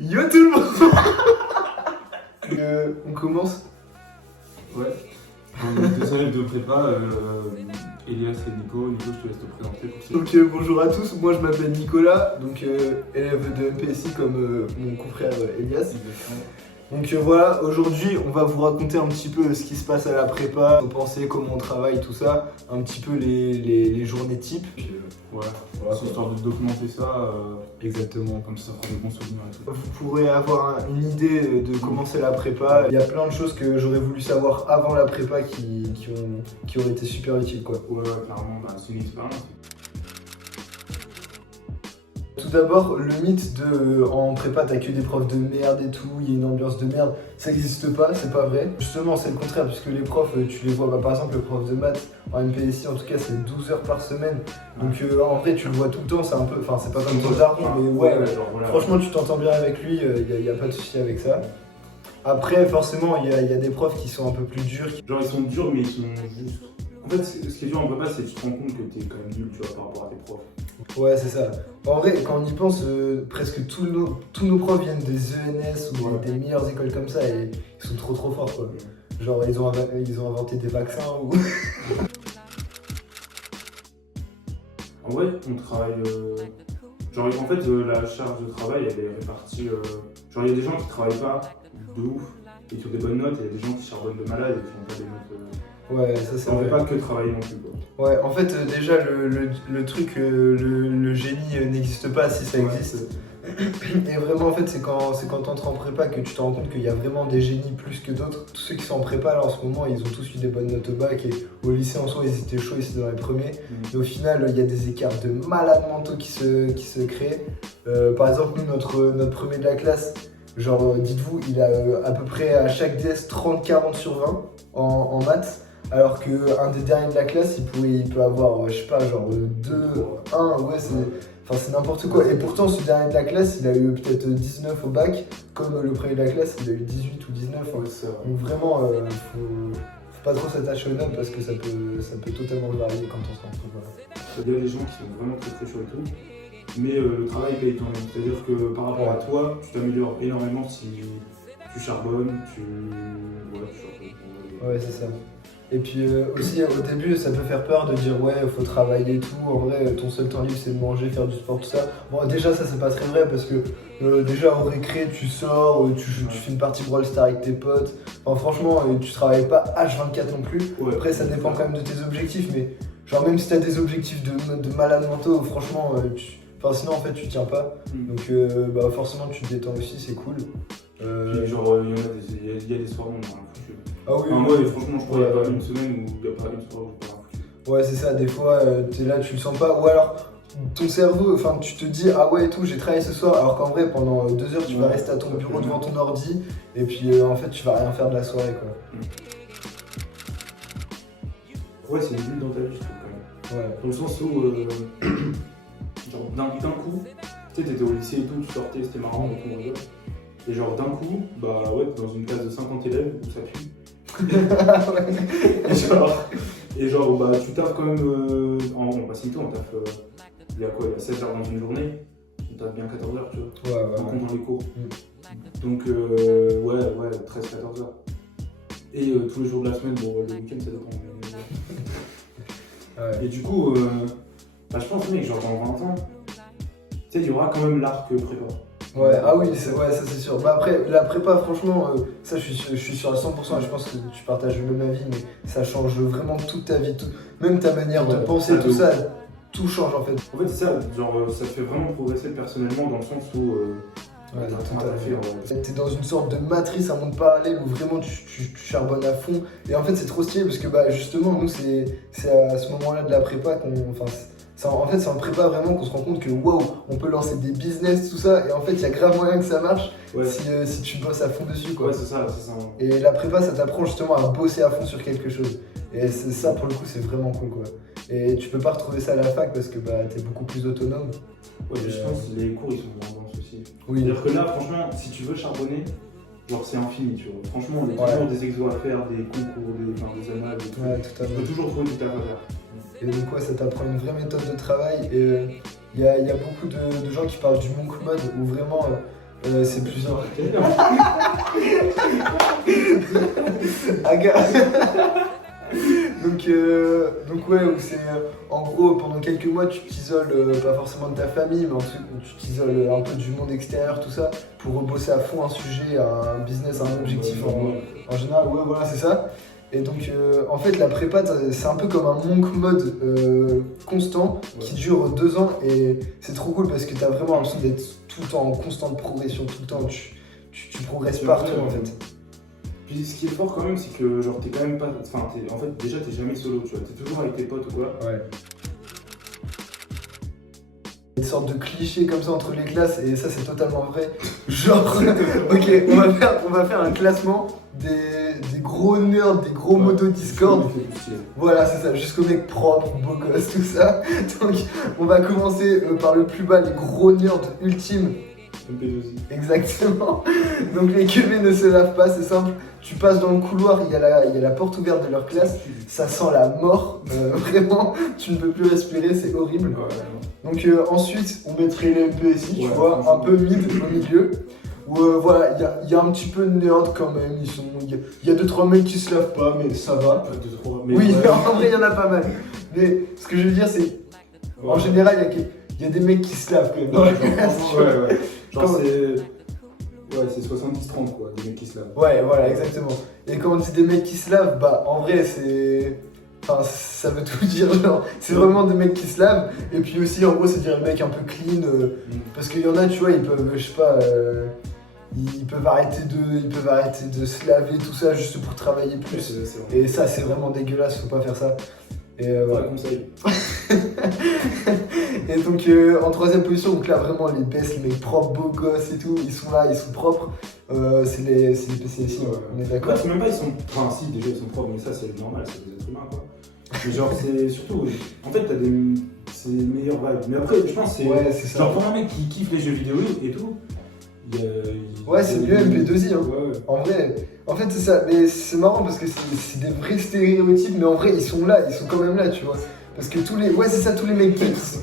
Yo tout le monde. On commence. Ouais. Deux années de prépa, Elias et Nico. Nico, je te laisse te présenter pour ça. Donc bonjour à tous, moi je m'appelle Nicolas, donc élève de MPSI comme mon confrère Elias. Donc voilà, aujourd'hui on va vous raconter un petit peu ce qui se passe à la prépa, nos pensées, comment on travaille, tout ça, un petit peu les journées types. Ouais, voilà, c'est histoire de documenter ça. Exactement. Comme ça fera des bons souvenirs et tout. Vous pourrez avoir une idée de comment c'est la prépa. Il y a plein de choses que j'aurais voulu savoir avant la prépa qui auraient été super utiles quoi. Ouais, clairement, bah, c'est une expérience. Tout d'abord, le mythe de en prépa t'as que des profs de merde et tout, il y a une ambiance de merde, ça n'existe pas, c'est pas vrai. Justement, c'est le contraire, puisque les profs, tu les vois, bah, par exemple, le prof de maths en MPSI, en tout cas, c'est 12 heures par semaine. Donc en vrai, tu le vois tout le temps, c'est un peu, enfin, c'est pas comme ton jargon, mais ouais, voilà. Franchement, tu t'entends bien avec lui, il n'y a pas de souci avec ça. Après, forcément, il y a des profs qui sont un peu plus durs. Genre, ils sont durs, mais ils sont juste. En fait, ce qui est dur en prépa, c'est que tu te rends compte que t'es quand même nul, tu vois, par rapport à tes profs. Ouais, c'est ça. En vrai, quand on y pense, presque tous nos profs viennent des ENS ou des meilleures écoles comme ça et ils sont trop forts quoi. Genre, ils ont inventé des vaccins ou. En vrai, on travaille. Genre, en fait, la charge de travail, elle est répartie. Genre, il y a des gens qui travaillent pas de ouf et qui ont des bonnes notes, et il y a des gens qui charbonnent de malade et qui n'ont pas des notes. Ouais, ça c'est on vrai. fait pas que travailler non plus quoi. Ouais, en fait, déjà, le truc, le génie n'existe pas si ça existe. Et vraiment, en fait, c'est quand t'entres en prépa que tu te rends compte qu'il y a vraiment des génies plus que d'autres. Tous ceux qui sont en prépa, là, en ce moment, ils ont tous eu des bonnes notes au bac. Et au lycée, en soi, ils étaient chauds, ils étaient dans les premiers. Et au final, il y a des écarts de malades mentaux qui se créent. Par exemple, nous, notre premier de la classe, genre, dites-vous, il a à peu près à chaque DS 30-40 sur 20 en maths. Alors qu'un des derniers de la classe, il peut avoir, je sais pas, genre 2, 1, ouais, c'est n'importe quoi. Et pourtant, ce dernier de la classe, il a eu peut-être 19 au bac, comme le premier de la classe, il a eu 18 ou 19. Donc vraiment, faut pas trop s'attacher aux notes parce que ça peut totalement varier quand on se rencontre. Voilà. Il y a des gens qui sont vraiment très chauds et tout, mais le travail paye quand même. C'est-à-dire que par rapport à toi, tu t'améliores énormément si tu charbonnes, Ouais, c'est ça. Et puis aussi au début ça peut faire peur de dire ouais faut travailler et tout, en vrai ton seul temps libre c'est de manger, faire du sport, tout ça. Bon déjà ça c'est pas très vrai parce que déjà au récré tu sors, tu fais une partie Brawl Stars avec tes potes, enfin franchement tu travailles pas H24 non plus, après ça dépend quand même de tes objectifs mais genre même si t'as des objectifs de malade mentaux franchement sinon en fait tu tiens pas, donc forcément tu te détends aussi, c'est cool. Puis genre il y a des soirs où on a rien foutu. Ah oui, moi franchement je crois qu'il y a pas une semaine où il n'y a pas une soirée où j'ai pas rien foutu. Ouais c'est ça, des fois t'es là tu le sens pas, ou alors ton cerveau, enfin tu te dis ah ouais et tout j'ai travaillé ce soir, alors qu'en vrai pendant 2 heures tu vas rester à ton bureau devant ton ordi et puis en fait tu vas rien faire de la soirée quoi. Ouais c'est une bulle dans ta vie je trouve quand même. Ouais. Dans le sens où genre d'un coup, tu sais t'étais au lycée et tout, tu sortais, c'était marrant et tout on rigole. Et genre d'un coup, bah ouais t'es dans une classe de 50 élèves où ça pue. et genre bah tu taffes quand même on passe une tour, on taffe il y a quoi, il y a 16 heures dans une journée, on taffe bien 14 heures tu vois, en comptant les cours. Donc ouais 13-14 heures. Et tous les jours de la semaine, bon le week-end ça dépend. Et du coup bah je pense mec genre dans 20 ans, tu sais il y aura quand même l'arc prépa. Ouais, ah oui, ça c'est sûr. Bah après, la prépa, franchement, ça je suis sûr à 100%, et je pense que tu partages le même avis, mais ça change vraiment toute ta vie, même ta manière de penser, tout ça, tout change en fait. En fait, c'est ça, genre ça te fait vraiment progresser personnellement dans le sens où t'es dans une sorte de matrice, un monde parallèle où vraiment tu charbonnes à fond, et en fait c'est trop stylé parce que bah justement, nous c'est à ce moment-là de la prépa qu'on. En fait, c'est en prépa vraiment qu'on se rend compte que wow, on peut lancer des business, tout ça, et en fait, il y a grave moyen que ça marche si tu bosses à fond dessus, quoi. Ouais, c'est ça. Et la prépa, ça t'apprend justement à bosser à fond sur quelque chose. Et ça, pour le coup, c'est vraiment cool, quoi. Et tu peux pas retrouver ça à la fac parce que bah, t'es beaucoup plus autonome. Ouais, mais je pense que les cours, ils sont vraiment denses aussi. Oui. C'est-à-dire que là, franchement, si tu veux charbonner, genre c'est infini, tu vois. Franchement, il y a toujours des exos à faire, des concours, des annales, des trucs. Ouais, tout à fait. Tu peux toujours trouver du taf à faire. Et donc ouais, ça t'apprend une vraie méthode de travail. Et il y a beaucoup de gens qui parlent du monk mode où vraiment C'est plusieurs. donc ouais, c'est en gros pendant quelques mois tu t'isoles pas forcément de ta famille, mais tu t'isoles un peu du monde extérieur, tout ça, pour bosser à fond un sujet, un business, un objectif en général. Ouais, voilà, c'est ça. Et donc en fait la prépa c'est un peu comme un monk mode constant qui dure 2 ans, et c'est trop cool parce que t'as vraiment l'impression d'être tout le temps en constante progression, tout le temps tu progresses partout en fait. Puis ce qui est fort quand même, c'est que genre t'es quand même pas. Enfin, en fait, déjà t'es jamais solo, tu vois, t'es toujours avec tes potes ou quoi. Ouais. Une sorte de cliché comme ça entre les classes, et ça c'est totalement vrai. Genre, ok, on va faire un classement des gros nerds, des gros motos Discord. Voilà, c'est ça, jusqu'aux mecs propres, beaux gosses, tout ça. Donc, on va commencer par le plus bas, les gros nerds ultimes. MP2I. Exactement. Donc les queuvés ne se lavent pas, c'est simple. Tu passes dans le couloir, il y a la porte ouverte de leur classe, ça sent la mort. Vraiment, tu ne peux plus respirer, c'est horrible. Donc ensuite, on mettrait les MPSI, tu vois, un peu mid au milieu. Où voilà, il y a un petit peu de nerd quand même. Il y a 2-3 mecs qui se lavent pas, mais ça va. Oui, en vrai, il y en a pas mal. Mais ce que je veux dire, c'est en général, il y a des mecs qui se lavent quand même dans la classe. Ouais. Genre c'est 70-30 quoi, des mecs qui se lavent. Ouais, voilà, exactement. Et quand on dit des mecs qui se lavent, bah en vrai c'est... Enfin, ça veut tout dire, genre, c'est vraiment des mecs qui se lavent. Et puis aussi, en gros, c'est dire le mec un peu clean. Parce qu'il y en a, tu vois, ils peuvent, je sais pas... Ils peuvent arrêter de se laver, tout ça, juste pour travailler plus. Et ça, c'est vraiment dégueulasse, faut pas faire ça. Et voilà. Conseil. Et donc en troisième position, donc là vraiment les best, les mecs propres, beaux gosses et tout, ils sont là, ils sont propres. C'est les PCSI, on est d'accord. C'est même pas ils sont. Enfin si déjà ils sont propres, mais ça c'est normal, c'est des êtres humains quoi. Mais genre c'est surtout. En fait c'est les meilleurs vibes. Mais après je pense c'est ça. Genre pour un mec qui kiffe les jeux vidéo et tout. Ouais, c'est mieux MP2I, hein. Ouais. En vrai, en fait c'est ça, mais c'est marrant parce que c'est des vrais stéréotypes, mais en vrai ils sont là, ils sont quand même là, tu vois. Parce que tous les mecs kiffent.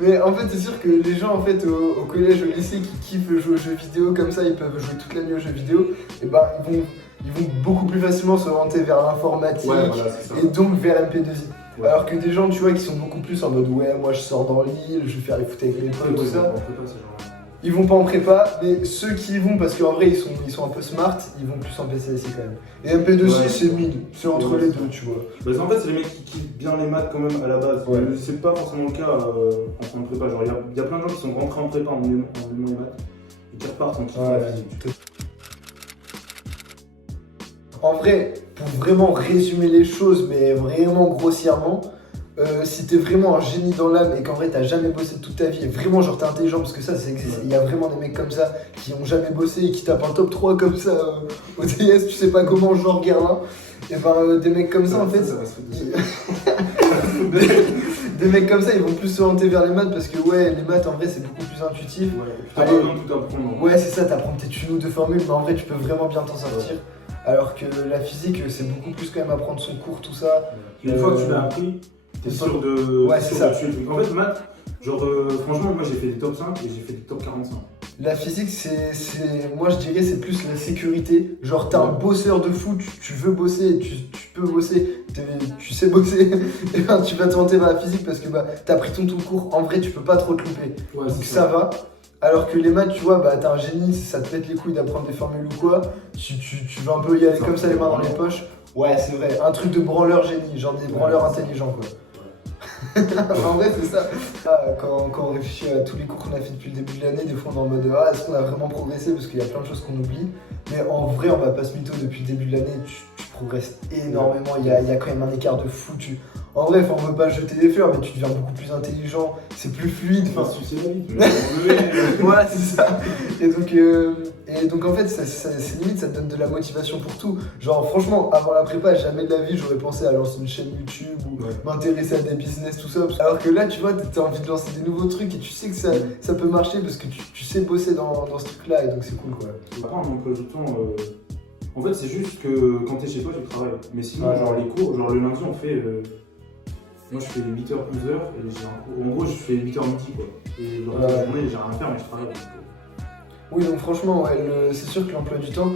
Mais en fait c'est sûr que les gens en fait au collège, au lycée qui kiffent jouer aux jeux vidéo comme ça, ils peuvent jouer toute la nuit aux jeux vidéo, et bah ils vont beaucoup plus facilement s'orienter vers l'informatique, et donc vers MP2I. Ouais. Alors que des gens, tu vois, qui sont beaucoup plus en mode ouais, moi je sors dans l'île, je vais faire les foot avec mes potes, tout ça. Ils vont pas en prépa, mais ceux qui y vont, parce qu'en vrai ils sont un peu smart, ils vont plus en PCSI quand même. Et MP2C c'est mid, c'est entre les deux, tu vois. Bah, en fait c'est les mecs qui kiffent bien les maths quand même à la base. Ouais. C'est pas forcément le cas en fin de prépa. Genre il y a plein de gens qui sont rentrés en prépa en aimant les maths et qui repartent en kiffant la physique. En vrai, pour vraiment résumer les choses, mais vraiment grossièrement, si t'es vraiment un génie dans l'âme et qu'en vrai t'as jamais bossé toute ta vie et vraiment genre t'es intelligent, parce que ça existe, il y a vraiment des mecs comme ça qui ont jamais bossé et qui tapent un top 3 comme ça au TS, tu sais pas comment, genre Guerlain, et ben des mecs comme ça en fait, des mecs comme ça ils vont plus s'orienter vers les maths parce que ouais, les maths en vrai c'est beaucoup plus intuitif. Ouais, tout apprendre. Ouais, c'est ça, t'apprends peut-être une ou deux formules, mais en vrai tu peux vraiment bien t'en sortir. Ouais. Alors que la physique, c'est beaucoup plus quand même apprendre son cours, tout ça. Une fois que tu l'as appris, t'es sûr de. Ouais, c'est ça. En fait, maths, genre, franchement, moi j'ai fait des top 5 et j'ai fait des top 45. La physique, moi je dirais, c'est plus la sécurité. Genre, t'es un bosseur de fou, tu veux bosser, tu peux bosser, tu sais bosser, et ben tu vas tenter vers la physique parce que bah, t'as pris ton cours. En vrai, tu peux pas trop te louper. Ouais, donc ça va. Alors que les maths, tu vois, bah t'es un génie, ça te pète les couilles d'apprendre des formules ou quoi, tu vas un peu y aller comme ça, les mains dans les poches. Ouais, c'est vrai, un truc de branleur génie, genre des branleurs intelligents quoi. En vrai, c'est ça. Quand on réfléchit à tous les cours qu'on a fait depuis le début de l'année, des fois on est en mode est-ce qu'on a vraiment progressé, parce qu'il y a plein de choses qu'on oublie. Mais en vrai, on va pas se mytho, depuis le début de l'année, tu progresses énormément, il y a quand même un écart de fou. En vrai, on veut pas jeter des fleurs, mais tu deviens beaucoup plus intelligent, c'est plus fluide. Enfin, tu sais la vie. Voilà, c'est ça. Et donc en fait, c'est limite, ça te donne de la motivation pour tout. Genre franchement, avant la prépa, jamais de la vie j'aurais pensé à lancer une chaîne YouTube ou m'intéresser à des business, tout ça. Alors que là, tu vois, t'as envie de lancer des nouveaux trucs et tu sais que ça peut marcher parce que tu sais bosser dans ce truc-là, et donc c'est cool quoi. Après, un emploi du temps, en fait, c'est juste que quand t'es chez toi, tu travailles. Mais sinon, genre les cours, genre le lundi, on fait Moi je fais 8h, 12h et j'ai un cours. En gros, je fais 8h midi quoi. Et le reste de la journée, j'ai rien à faire, mais je travaille. Oui, donc franchement, ouais, c'est sûr que l'emploi du temps,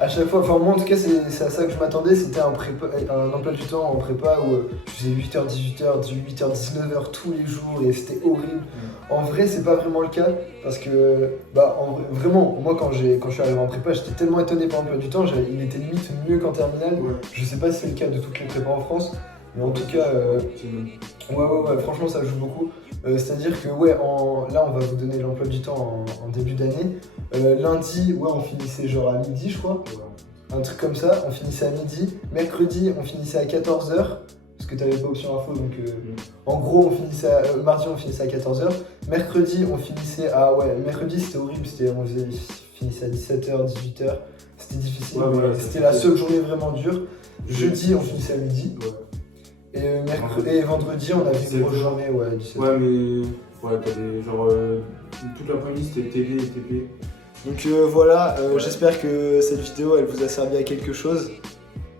à chaque fois, enfin moi en tout cas, c'est à ça que je m'attendais, c'était un emploi du temps en prépa où je faisais 8h, 18h, 8h, 19h tous les jours et c'était horrible. En vrai, c'est pas vraiment le cas parce que, bah, vraiment, moi quand je suis arrivé en prépa, j'étais tellement étonné par l'emploi du temps, il était limite mieux qu'en terminale. Ouais. Je sais pas si c'est le cas de toutes les prépas en France, mais en tout cas, ouais, franchement, ça joue beaucoup. C'est-à-dire que, ouais, là, on va vous donner l'emploi du temps en début d'année. Lundi, ouais, on finissait genre à midi, je crois. Un truc comme ça, on finissait à midi. Mercredi, on finissait à 14h. Parce que t'avais pas option info, donc en gros, mardi, on finissait à 14h. Mercredi, on finissait à. Ouais, mercredi, c'était horrible. On finissait à 17h, 18h. C'était difficile, mais c'était la seule journée vraiment dure. Jeudi, on finissait à midi. Et vendredi, on avait une grosse journée, ouais, 17h. Ouais, mais. Ouais, t'as des. Genre. Toute l'après-midi, c'était TD et TP. Donc voilà, j'espère que cette vidéo, elle vous a servi à quelque chose.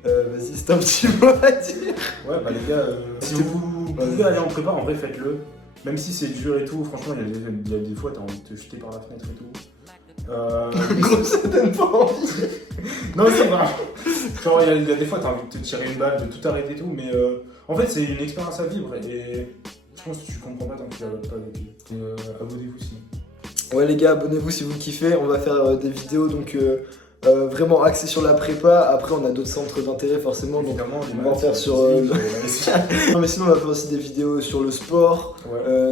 Vas-y, c'est un petit mot à dire. Ouais, bah les gars, si vous pouvez aller en prépa, en vrai, faites-le. Même si c'est dur et tout, franchement, il y a des fois, t'as envie de te jeter par la fenêtre et tout. Gros, ça donne pas envie. Non, c'est pas. Genre, il y a des fois, t'as envie de te tirer une balle, de tout arrêter et tout, mais en fait, c'est une expérience à vivre et je pense que tu comprends pas tant que tu l'as pas vécu. Abonnez-vous sinon. Ouais les gars, abonnez-vous si vous kiffez, on va faire des vidéos donc vraiment axées sur la prépa. Après on a d'autres centres d'intérêt forcément, donc on va en faire sur... Non mais sinon on va faire aussi des vidéos sur le sport,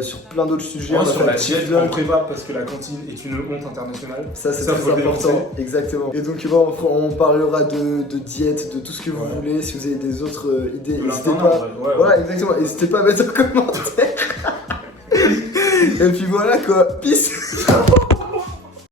sur plein d'autres sujets. Ouais, sur la diète en prépa parce que la cantine est une honte internationale. Ça c'est très important, exactement. Et donc on parlera de diète, de tout ce que vous voulez. Si vous avez des autres idées, n'hésitez pas. Voilà exactement, n'hésitez pas à mettre en commentaire. Et puis voilà quoi, peace.